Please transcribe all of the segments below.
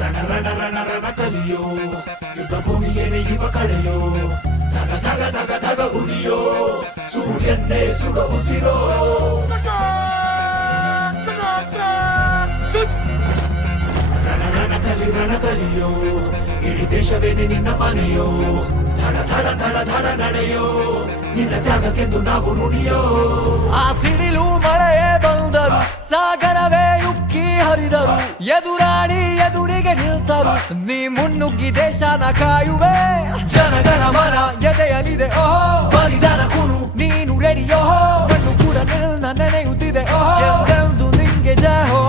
ರಣ ರಣ ರಣ ರಣ ಕಲಿಯೋ ಯುದ್ಧ ಭೂಮಿಯೇನೆ ಇವ ಕಡೆಯೋ ಧಗ ಧಗ ಧಗ ಧಗ ಉರಿಯೋ ಸೂರ್ಯನ್ನೇ ಸುಡ ಉಸಿರೋ ರಣ ಕಲಿಯೋ ಇಡೀ ದೇಶವೇನೆ ನಿನ್ನ ಮನೆಯೋ ಧಡ ಧಡ ಧಡ ಧಡ ನಡೆಯೋ ನಿನ್ನ ತ್ಯಾಗಕ್ಕೆಂದು ನಾವು ಋಣಿಯೋ. ಆ ಸಿಡಿಲು ಮಳೆಯೇ ಬಂದರು, ಸಾಗರವೇ ಉಕ್ಕಿ ಹರಿದರು, ಎದುರಾಳಿ ಎದುರಿಗೆ ನಿಲ್ತರು, ನೀ ಮುನ್ನುಗ್ಗಿ ದೇಶನ ಕಾಯುವೆ. ಜನಗಳ ಮನ ಎದೆಯಲಿದೆ ಓಹೋ, ಬಲಿದಾನ ಕುರು ನೀನು ರೆಡಿಯೋ, ಮಣ್ಣು ಕೂಡ ನಿನ್ನ ನೆನೆಯುತ್ತಿದೆ ಓಹೋ, ಎಂದೆಂದು ನಿಂಗೆ ಜಯ ಹೋ.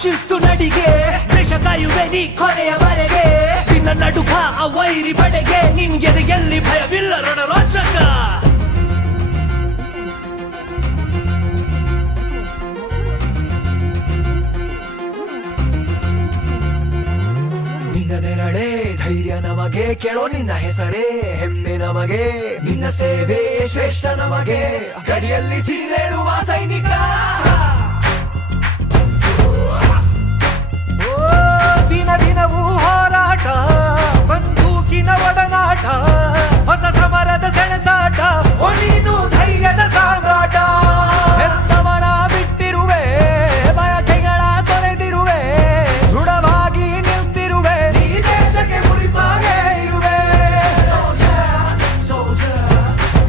ಶಿಸ್ತು ನಡಿಗೆ ದೇಶ ಕಾಯುವೆ ನೀ ಕೊನೆಯವರೆಗೆ, ನಿನ್ನ ನಡುಕ ಆ ವೈರಿ ಬಡೆಗೆ, ನಿನ್ಗೆದೆ ಎಲ್ಲಿ ಭಯವಿಲ್ಲ ರಣರೋಚಕ. ನಿನ್ನ ನೆರಳೇ ಧೈರ್ಯ ನಮಗೆ, ಕೇಳೋ ನಿನ್ನ ಹೆಸರೇ ಹೆಮ್ಮೆ ನಮಗೆ, ನಿನ್ನ ಸೇವೆ ಶ್ರೇಷ್ಠ ನಮಗೆ, ಗಡಿಯಲ್ಲಿ ಸಿಡಿದೇಳುವ ಸೈನಿಕ. ದಿನವೂ ಹೋರಾಟ, ಬಂದೂಕಿನ ಒಡನಾಟ, ಹೊಸ ಸಮರದ ಸೆಣಸಾಟ, ಓ ನೀನು ಧೈರ್ಯದ ಸಾಮ್ರಾಟ. ಹೆತ್ತವರ ಬಿಟ್ಟಿರುವೆ, ಬಯಕೆಗಳ ತೊರೆದಿರುವೆ, ದೃಢವಾಗಿ ನಿಲ್ತಿರುವೆ, ಈ ದೇಶಕ್ಕೆ ಮುಡಿಪಾಗೆ ಇರುವೆ.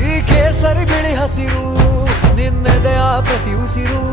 ಈ ಕೇಸರಿ ಬಿಳಿ ಹಸಿರು ನಿನ್ನೆದೆಯ ಪ್ರತಿ ಉಸಿರು.